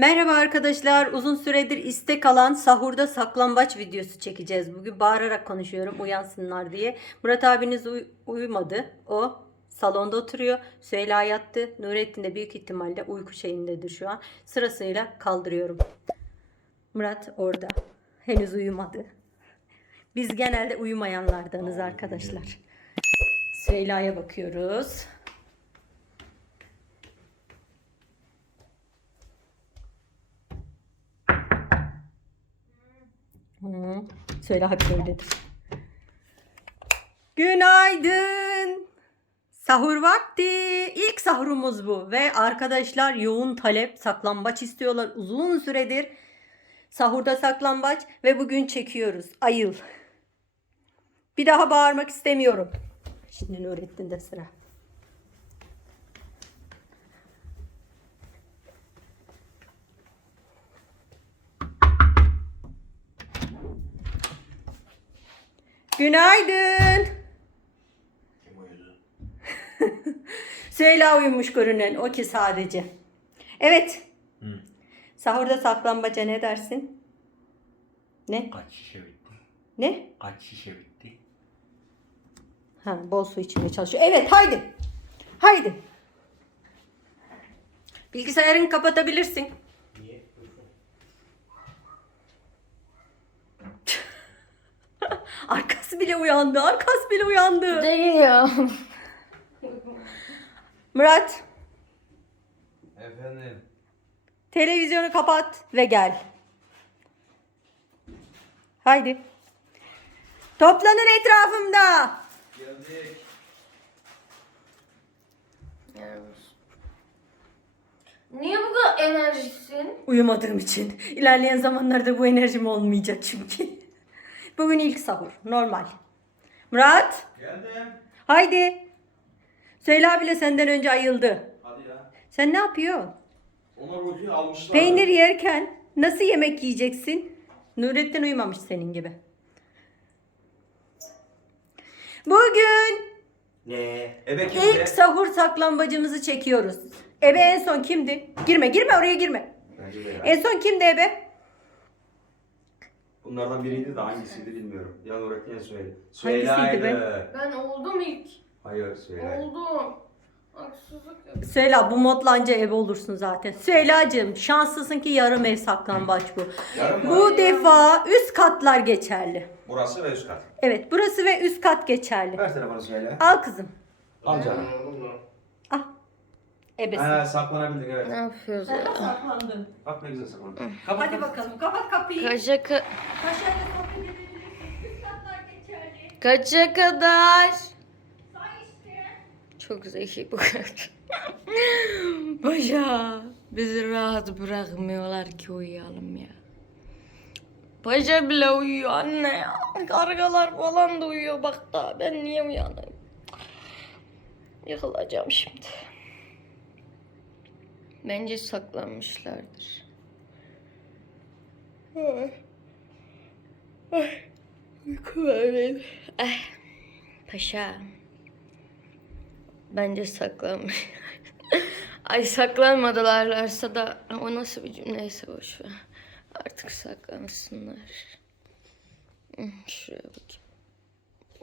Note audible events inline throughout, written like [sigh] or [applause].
Merhaba arkadaşlar. Uzun süredir istek alan sahurda saklambaç videosu çekeceğiz. Bugün bağırarak konuşuyorum uyansınlar diye. Murat abiniz uy- uyumadı. O salonda oturuyor. Süheyla yattı. Nurettin de büyük ihtimalle uyku şeyindedir şu an. Sırasıyla kaldırıyorum. Murat orada. Henüz uyumadı. Biz genelde uyumayanlardanız arkadaşlar. Süheyla'ya bakıyoruz. Hı. Söyle hep böyledir. Günaydın. Sahur vakti. İlk sahurumuz bu. Ve arkadaşlar yoğun talep saklambaç istiyorlar uzun süredir. Sahurda saklambaç ve bugün çekiyoruz. Ayıl. Bir daha bağırmak istemiyorum. Şimdi Nurettin'de sıra. Günaydın. Kim uyudu? [laughs] Süheyla uyumuş görünen o ki sadece. Evet. Hı. Sahurda saklambaca ne dersin? Ne? Kaç şişe bitti? Ne? Kaç şişe bitti? Ha, bol su içmeye çalışıyor. Evet haydi. Haydi. Bilgisayarını kapatabilirsin. Niye? [laughs] Arkası bile uyandı. Arkası bile uyandı. Değil. [laughs] Murat Efendim. televizyonu kapat ve gel. Haydi. Toplanın etrafımda. Geldik. Niye bu kadar enerjisin? Uyumadığım için. İlerleyen zamanlarda bu enerjim olmayacak çünkü. Bugün ilk sahur. Normal. Murat. Geldim. Haydi. Süheyla bile senden önce ayıldı. Hadi ya. Sen ne yapıyorsun? Onlar uykuyu almışlar. Peynir yerken nasıl yemek yiyeceksin? Nurettin uyumamış senin gibi. Bugün Ne? Ebe ilk sahur saklambacımızı çekiyoruz. Ebe en son kimdi? Girme girme oraya girme. Bence de ya. En son kimdi Ebe? Bunlardan biriydi de hangisiydi bilmiyorum. Ya Nurettin ya Süheyla. Hangisiydi be? Süheyla'ydı. Ben oldum ilk. Hayır Süheyla. Oldum. Haksızlık yap. Süheyla bu modla anca ebe olursun zaten. Süheyla'cığım şanslısın ki yarım ev saklambaç bu. Yarım mı? Bu defa üst katlar geçerli. Burası ve üst kat. Evet burası ve üst kat geçerli. Ver telefonu Süheyla. Al kızım. Al canım. Al. Ebesi. Ha saklanabildin Ne evet. yapıyoruz ya? saklandın. Bak ne güzel saklandın. Hadi bakalım kapat kapıyı. Kaça, ka- Taşlarla sohbet edebilirsin. Üst katlar geçerli. kaça kadar? Say işte. Çok zeki bu kadar. [laughs] Paşa bizi rahat bırakmıyorlar ki uyuyalım ya. Paşa bile uyuyor anne ya. Kargalar falan da uyuyor bak da ben niye uyanayım? Yıkılacağım şimdi. Bence saklanmışlardır. Ay. Ay. Uyku. Ay. Paşa. Bence saklanmış. [laughs] Ay saklanmadılarlarsa da o nasıl bir cümleyse boş ver. Artık saklansınlar. Şuraya bakayım.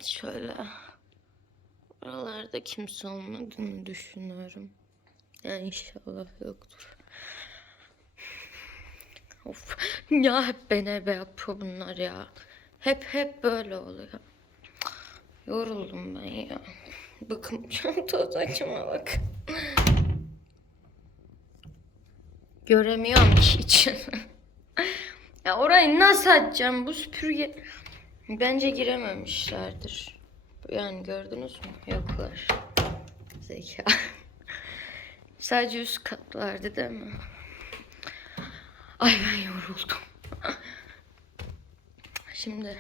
Şöyle. Oralarda kimse olmadığını düşünüyorum. Yani inşallah yoktur. Of. Ya hep beni ebe yapıyor bunlar ya. Hep hep böyle oluyor. Yoruldum ben ya. Bakın [laughs] toz açıma bak. Göremiyorum ki hiç. [laughs] ya orayı nasıl açacağım bu süpürge? Bence girememişlerdir. Yani gördünüz mü? Yoklar. Zeka. Sadece üst kat vardı değil mi? Ay ben yoruldum. Şimdi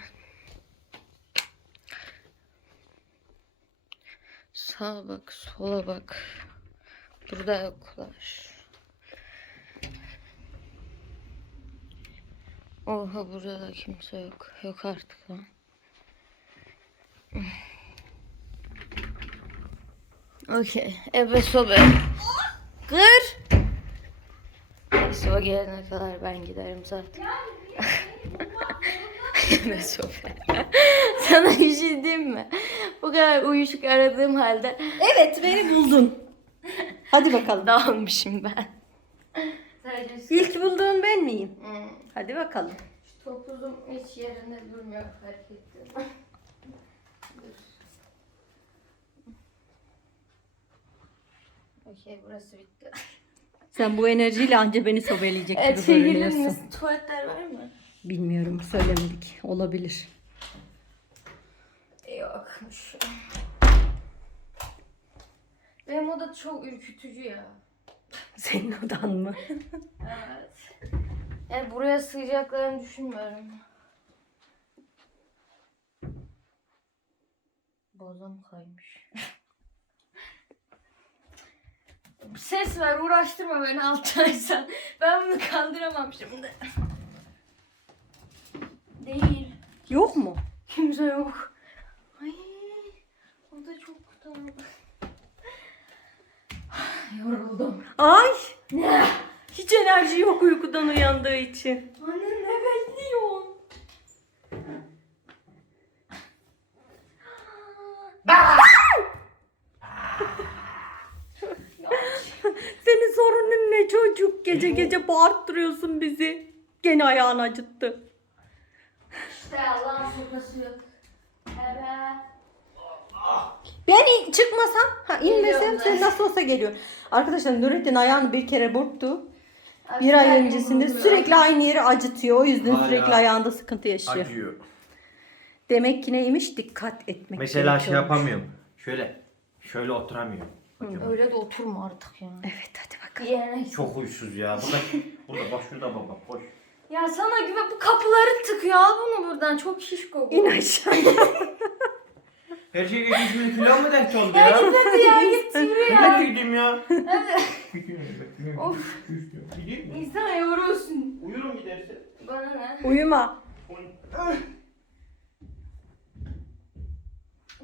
Sağa bak, sola bak. Burada yoklar. Oha burada da kimse yok. Yok artık lan. Okey. Ebe sobe. Kır. Neyse O gelene kadar ben giderim zaten. [laughs] Yeme sofa. Sana bir şey diyeyim mi? Bu kadar uyuşuk aradığım halde Evet beni buldun. Hadi bakalım. [laughs] dağılmışım ben. İlk bulduğun ben miyim? Hmm. Hadi bakalım. Topuzum hiç yerinde durmuyor fark ettim. Okey burası bitti. Sen bu enerjiyle anca beni sobeleyecek [laughs] Evet gibi görünüyorsun. sevgiliniz tuvaletler var mı? Bilmiyorum söylemedik. Olabilir. Yokmuş. Benim oda çok ürkütücü ya. Senin odan mı? [laughs] Evet. Yani buraya sığacaklarını düşünmüyorum. Bozum kaymış. [laughs] Ses ver uğraştırma beni alttaysan. [laughs] Ben bunu kaldıramam şimdi. Değil. Yok mu? Kimse yok. Ay, o da çok utandım. [sighs] Yoruldum. Ay! Hiç enerji yok uykudan uyandığı için. Anne ne bekliyorsun? Senin sorunun ne çocuk? Gece gece bağırttırıyorsun bizi. Gene ayağını acıttı. İşte Allah'ın sopası yok. Evet. Ben çıkmasam, ha inmesem Geliyorum sen ben. nasıl olsa geliyor. Arkadaşlar Nurettin ayağını bir kere burktu. Bir ay öncesinde sürekli aynı yeri acıtıyor. O yüzden Hala sürekli ayağında sıkıntı yaşıyor. Acıyor. Demek ki neymiş? Dikkat etmek Mesela şey gerekiyormuş. yapamıyorum. Şöyle. Şöyle oturamıyorum. Öyle de oturma artık ya. Evet hadi bakalım. Yerine. Çok huysuz ya. Burada, burada bak şurada bak bak koş. Ya sana güve bu kapıları tıkıyor. Al bunu buradan. Çok şişko bu. İn aşağıya. Her şey geçmişime kilo mu denk oldu Ya ya? git hadi ya git [laughs] yürü ya. Hadi gideyim ya. Hadi. Of. Gideyim mi? İnsan yoruyorsun. Uyurum giderse. Bana ne? Uyuma.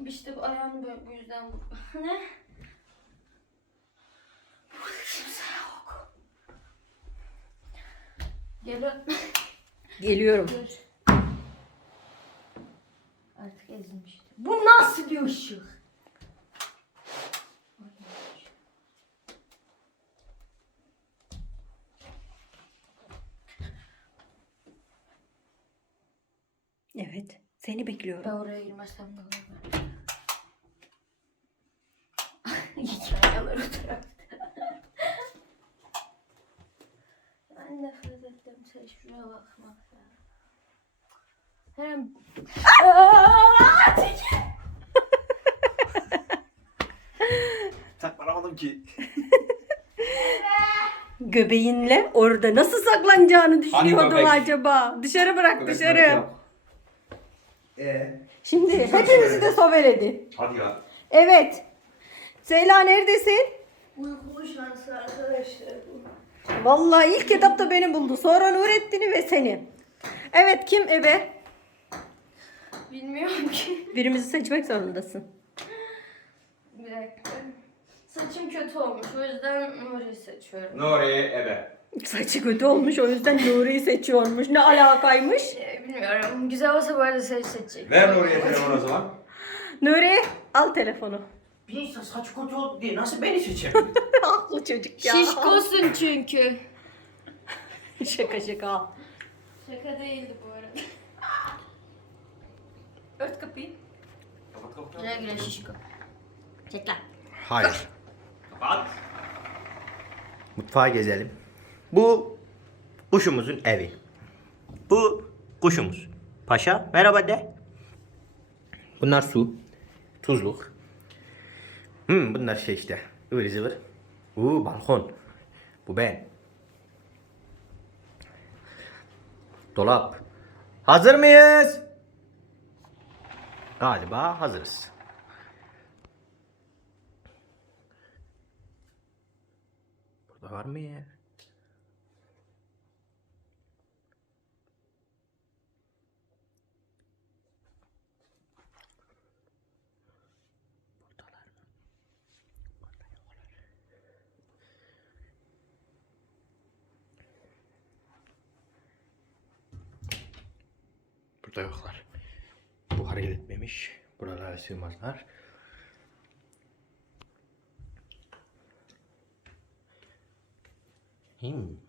İşte bu ayağım böyle bu yüzden bu. [laughs] Ne? Burada kimse yok. Gel Geliyorum. Dur. Artık ezilmişti. Bu nasıl bir ışık? Evet. Seni bekliyorum. Ben oraya girmezsem ne olur? Hikayeler o tarafta. ben nefret sen şuraya bakmaktan. Hem... [laughs] Aaaa! Tekin! Saklanamadım ki. [laughs] Göbeğinle orada nasıl saklanacağını düşünüyordun göbek? acaba? Dışarı bırak dışarı. Eee? Şimdi hepimizi de sobeledi. Hadi ya. Evet. Seyla neredesin? Uykulu arkadaşlar. Vallahi ilk etapta beni buldu. Sonra Nurettin'i ve seni. Evet kim ebe? Bilmiyorum ki. Birimizi seçmek zorundasın. Bir dakika. Saçım kötü olmuş o yüzden Nuri'yi seçiyorum. Nuri ebe. Saçı kötü olmuş o yüzden Nuri'yi seçiyormuş. Ne alakaymış? Ee, bilmiyorum. Güzel olsa bu arada seni seçecek. Ver Nuri'ye telefonu o zaman. Nuri al telefonu. Bir insan saç kötü oldu diye nasıl beni seçer? [laughs] Haklı çocuk ya. Şişkosun çünkü. [laughs] şaka şaka. Şaka değildi bu arada. Ört kapıyı. kapat kapat. Güle güle şişko. Çek lan. Hayır. Kapat. Mutfağa gezelim. Bu kuşumuzun evi. Bu kuşumuz. Paşa merhaba de. Bunlar su. Tuzluk. Hmm, bunlar şey işte. ıvır zıvır. Uuu balkon. Bu ben. Dolap. Hazır mıyız? Galiba hazırız. Burada var mı ya? Burada yoklar. Bu hareket etmemiş. Buralara sığmazlar. Him.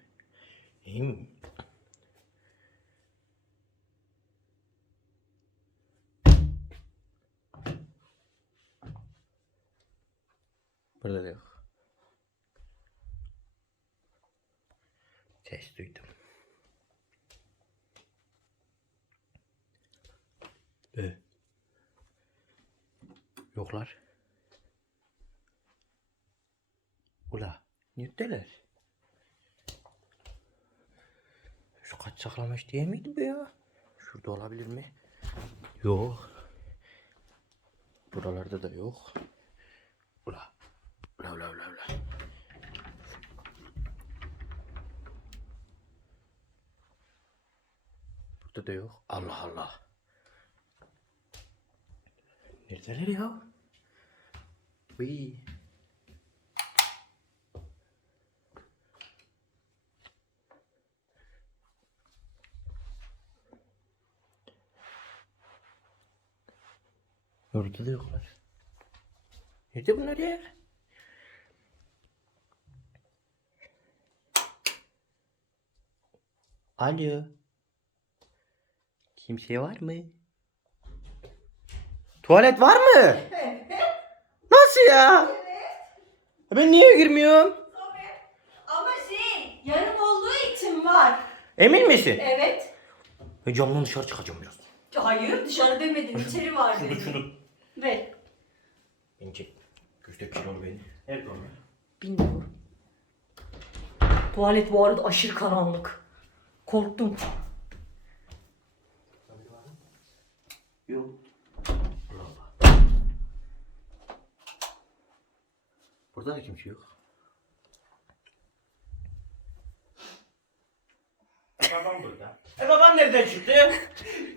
Him. Burada da yok. Ses duydum. Ee, yoklar. Ula, neredeler? Şu kaç saklamış diye miydi bu ya? Şurada olabilir mi? Yok. Buralarda da yok. Ula. Ula ula ula ula. Burada da yok. Allah Allah. Neredeler ya? Vıy. Orada da yoklar. Nerede bunlar ya? Alo. Kimse var mı? Tuvalet var mı? Nasıl ya? Ben niye girmiyorum? Ama şey yarım olduğu için var. Emin misin? Evet. Ben camdan dışarı çıkacağım biraz. Hayır dışarı demedin içeri var Şunu dedim. şunu. Ver. Beni çek. Göster kilolu beni. Nerede onlar? Bilmiyorum. Tuvalet bu arada aşırı karanlık. Korktum. Yok. Allah Allah. Burada da kimse yok. Babam burada. E babam nereden çıktı? [laughs]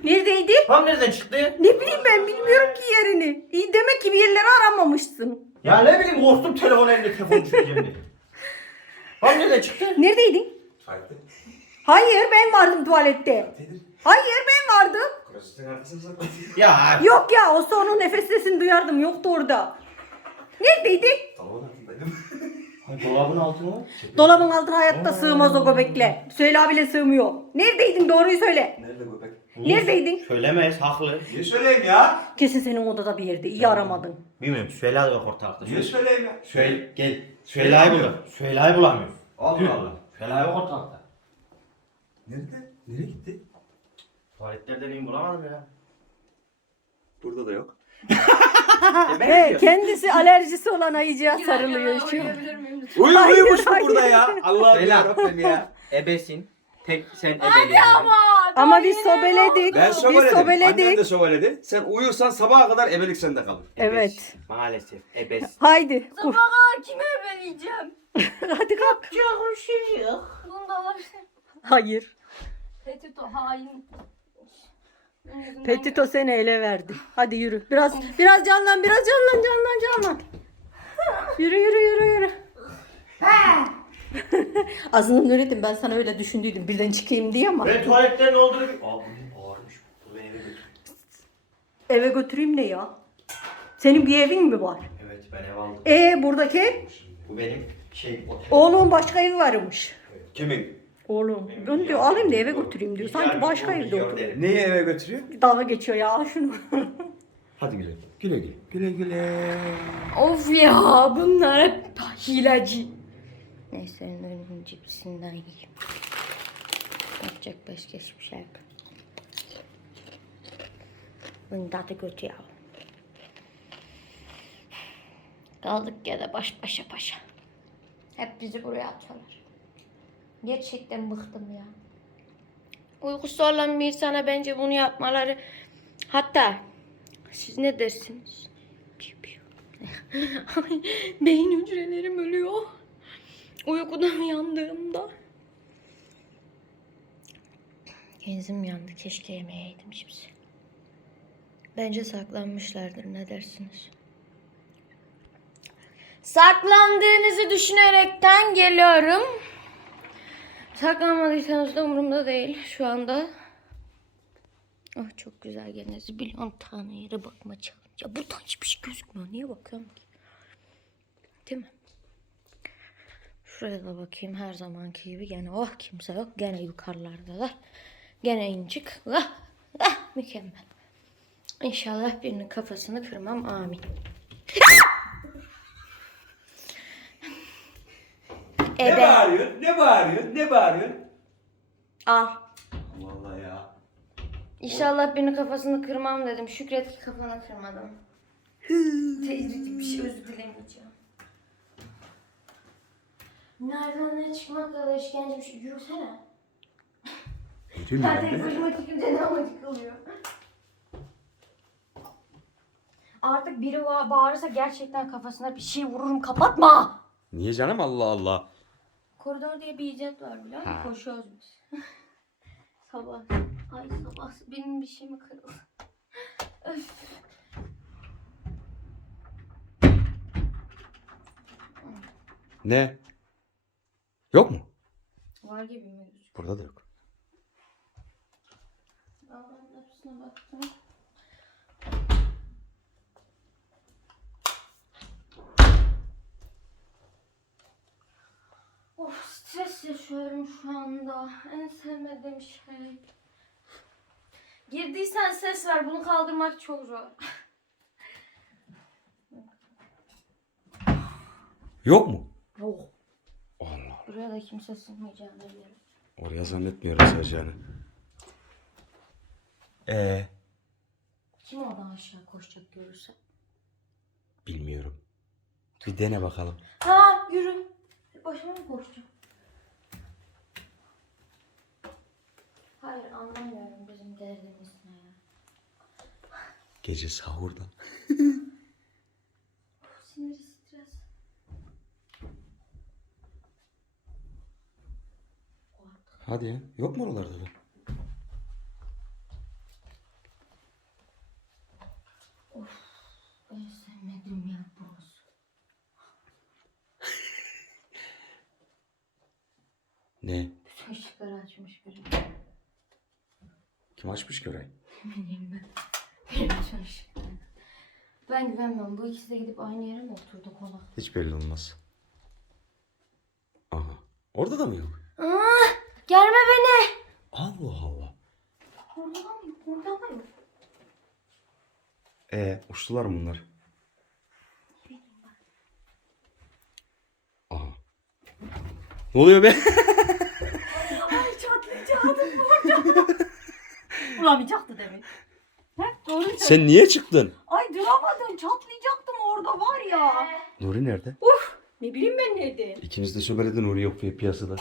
Neredeydi? Babam nereden çıktı? Ne bileyim ben bilmiyorum ki yerini. İyi demek ki bir yerleri aramamışsın. Ya ne bileyim korktum telefon elinde telefon diye. [laughs] Babam nereden çıktı? Neredeydin? Farklı. Hayır ben vardım tuvalette. Hayır ben vardım. Arkasını. Ya. Yok ya o onun nefes sesini duyardım yoktu orada. Neredeydi? Dolabın altına mı? Dolabın altına hayatta sığmaz o göbekle. Söyle bile sığmıyor. Neredeydin doğruyu söyle. Nerede göbek? Neredeydin? Söylemez haklı. Niye söyleyeyim ya? Kesin senin odada bir yerde. İyi aramadın. Bilmiyorum Süheyla da yok ortalıkta. Niye söyleyeyim ya? Söyle gel. Süheyla'yı bul. Süheyla'yı bulamıyoruz. Allah Allah. Süheyla yok ortalıkta. Nerede? Nereye gitti? Tuvaletlerden in bulamadım ya. Burada da yok. [laughs] He, kendisi alerjisi olan ayıcıya sarılıyor şu an. Uyu [laughs] Hayır, uyumuş mu hayır. burada ya? Allah Süheyla. yarabbim ya. Ebesin. Tek sen ebeliğin. Ama biz sobeledik. Ben Biz sobeledim. Annem sobeledik. de sobeledi. Sen uyursan sabaha kadar ebelik sende kalır. Evet. Maalesef ebes. Haydi. kur. Sabaha kime vereceğim? [laughs] Hadi kalk. Şey yok. Bunda var. Hayır. Petito hain. Petito seni ele verdi. Hadi yürü. Biraz biraz canlan, biraz canlan, canlan, canlan. Yürü yürü yürü yürü. [laughs] Azından öğretim ben sana öyle düşündüydüm birden çıkayım diye ama Ben tuvaletlerin olduğunu... Aa bu ağırmış. Bu beni eve götür. eve götüreyim ne ya? Senin bir evin mi var? Evet ben ev aldım. E buradaki ev? Bu benim şey otel. Oğlum başka evi varmış. Kimin? Oğlum ben diyor alayım da eve götüreyim diyor. Sanki başka evde oturuyor. Neyi eve götürüyor? Dalga geçiyor ya al şunu. [laughs] Hadi güle. Güle güle. Güle güle. Of ya bunlar hep hileci. Neyse önümün cipsinden yiyeyim. Yapacak başka hiçbir şey yok. Bunun tadı kötü ya. Kaldık ya da baş başa paşa. Hep bizi buraya atıyorlar. Gerçekten bıktım ya. Uykusu olan bir insana bence bunu yapmaları... Hatta siz ne dersiniz? [laughs] Beyin hücrelerim ölüyor. Uykudan uyandığımda. Genzim yandı. Keşke yemeyeydim cipsi. Bence saklanmışlardır. Ne dersiniz? Saklandığınızı düşünerekten geliyorum. Saklanmadıysanız da umurumda değil şu anda. Oh çok güzel gene zibilyon tane yere bakma challenge. Ya buradan hiçbir şey gözükmüyor. Niye bakıyorum ki? Değil mi? Şuraya da bakayım her zamanki gibi. Gene oh kimse yok. Gene yukarılardalar. Gene incik. Ah, ah, mükemmel. İnşallah birinin kafasını kırmam. Amin. Ne Ebe. bağırıyorsun? Ne bağırıyorsun? Ne bağırıyorsun? Al. Vallahi ya. İnşallah birinin kafasını kırmam dedim. Şükret ki kafanı kırmadım. Teyzeciğim bir şey özür dilemeyeceğim. Nereden ne çıkmakla da işkence bir şey. Yürüsene. Bütün Ben tek başıma çıkınca ne amacık oluyor. Artık biri va- bağırırsa gerçekten kafasına bir şey vururum. Kapatma! Niye canım Allah Allah. Koridor diye bir icat var biliyor musun? Ha. Koşuyoruz biz. [laughs] sabah. Ay sabah benim bir şey mi kırıldı? [laughs] Öf. Ne? Yok mu? Var gibi mi? Burada da yok. Aa, Ben hepsine baktım. Of stres yaşıyorum şu anda. En sevmediğim şey. Girdiysen ses ver. Bunu kaldırmak çok zor. Yok mu? Yok. Allah. Buraya da kimse sığmayacağını biliyorum. Oraya zannetmiyorum sığacağını. Ee, Kim oradan aşağı koşacak görürse? bilmiyorum. Bir dene bakalım. Ha yürü. Başıma mı koşacağım? Hayır anlamıyorum bizim derdimiz ne ya. Gece sahurda. [laughs] Sinir stres. Hadi ya. Yok mu oralarda da? En sevmediğim yer burası. Ne? Bütün ışıkları açmış biri. Kim açmış ki orayı? Bileyim ben. Bütün ışıkları. Ben güvenmiyorum. Bu ikisi de gidip aynı yere mi oturdu konak? Hiç belli olmaz. Aha. Orada da mı yok? Aa, gelme beni. Allah Allah. Orada da mı yok? Orada da yok. Ee, uçtular mı bunlar? Aha. Ne oluyor be? [laughs] Çatlayacaktım burada. Bulamayacaktı demin. Doğru. Sen niye çıktın? Ay duramadım çatlayacaktım orada var ya. Nuri nerede? Ne bileyim ben nerede. İkiniz de sömeledi Nuri yok pi- piyasada.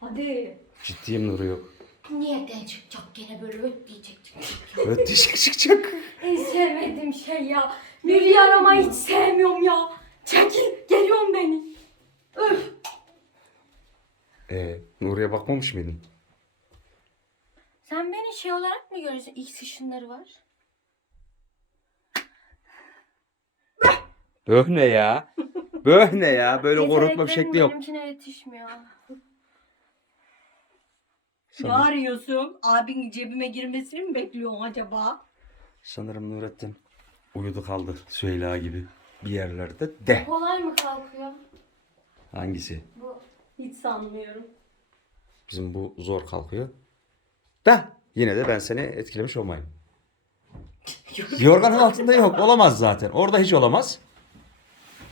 Hadi. Ciddiyim Nuri yok. Niyetten çıkacak gene böyle öt diyecek. Evet diyecek çıkacak. En sevmediğim şey ya. Nuri aramayı hiç sevmiyorum ya. Çekil geliyorum beni. Öf. Ee, Nuri'ye bakmamış mıydın? Sen beni şey olarak mı görüyorsun? X ışınları var. Böh ne ya? Böh ne ya? Böyle korkutma bir şekli yok. Benimkine yetişmiyor. Ne arıyorsun? Abin cebime girmesini mi bekliyorsun acaba? Sanırım Nurettin uyudu kaldı Süheyla gibi bir yerlerde de. Kolay mı kalkıyor? Hangisi? Bu. Hiç sanmıyorum. Bizim bu zor kalkıyor. Da yine de ben seni etkilemiş olmayayım. [laughs] Yorganın altında yok. Olamaz zaten. Orada hiç olamaz.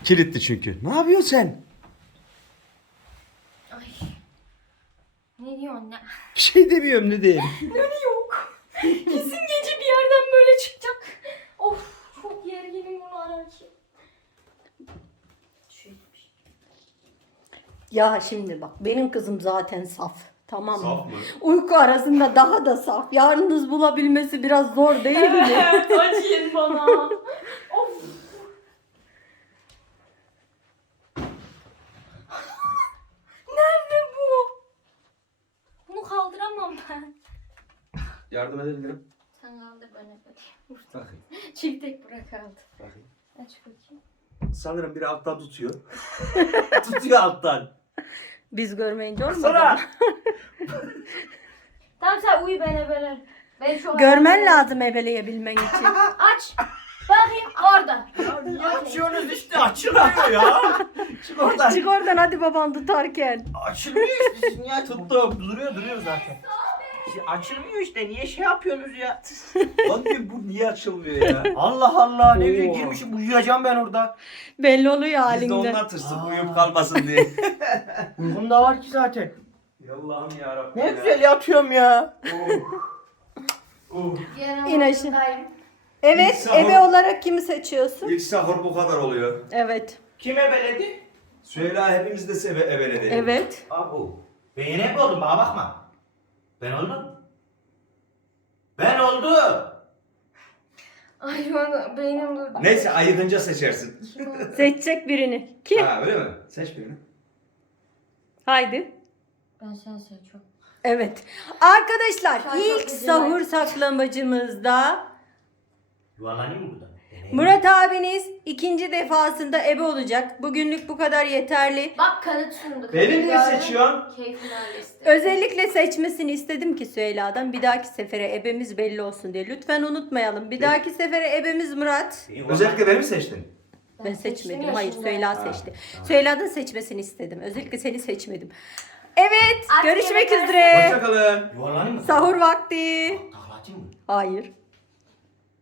Kilitli çünkü. Ne yapıyorsun sen? Ay. Ne diyorsun ne? Bir şey demiyorum ne diyeyim. [laughs] yok. Kesin gece bir yerden böyle çıkacak. Of çok gerginim bunu ararken. Şöyle bir şey. Ya şimdi bak benim kızım zaten saf. Tamam mı? Saf mı? Uyku arasında daha da saf. Yarınız bulabilmesi biraz zor değil mi? [laughs] Acıyın bana. of. [laughs] Nerede bu? Bunu kaldıramam ben. Yardım edebilirim. Sen kaldır ben yapayım. Bakayım. [laughs] Çift tek bırak kaldı. Bakayım. Aç bakayım. Sanırım biri alttan tutuyor. tutuyor alttan. [laughs] Biz görmeyince olmaz Sonra. ama. [laughs] Tamam sen uyu ben ebeler. Ben şu Görmen lazım ebeleyebilmen için. [laughs] Aç. Bakayım orada. Ne açıyorsunuz işte açılmıyor ya. Çık oradan. Çık oradan hadi baban tutarken. Açılmıyor işte. Siz niye tuttum? Duruyor duruyor zaten. Açılmıyor işte. Niye şey yapıyorsunuz ya? [laughs] Lan diyor, bu niye açılmıyor ya? Allah Allah ne bileyim Oo. girmişim uyuyacağım ben orada. Belli oluyor Biz de halinden. ondan tırstık uyuyup kalmasın diye. [laughs] Uykum da var ki zaten. Allah'ım yarabbim Ne güzel yatıyorum ya. İn aşağı. Evet İnsan ebe ol- olarak kimi seçiyorsun? İlk sahur bu kadar oluyor. Evet. Kime beledi? Söyle hepimiz de seve ebeledi. Evet. Abu. Ben yine mi oldum bana bakma. Ben oldum. Ben oldum. Ay bana beynim durdu. Neyse ayıkınca seçersin. Seçecek birini. Kim? ha öyle mi? Seç birini. Haydi. Ben sen seçiyorum. Evet. Arkadaşlar çok ilk güzel. sahur saklamacımızda Yuvarlanayım mı burada? Murat abiniz ikinci defasında ebe olacak. Bugünlük bu kadar yeterli. Bak kanıt sunduk. Beni niye seçiyorsun? Keyfini ailesi. Özellikle seçmesini istedim ki Süheyla'dan. Bir dahaki sefere ebemiz belli olsun diye. Lütfen unutmayalım. Bir dahaki sefere ebemiz Murat. Özellikle beni mi seçtin? Ben seçmedim. Hayır. Süheyla seçti. Süheyla'dan seçmesini istedim. Özellikle seni seçmedim. Evet. Artık görüşmek yemekler- üzere. Hoşçakalın. Yuvarlanayım mı? Sahur vakti. Takla atayım mı? Hayır.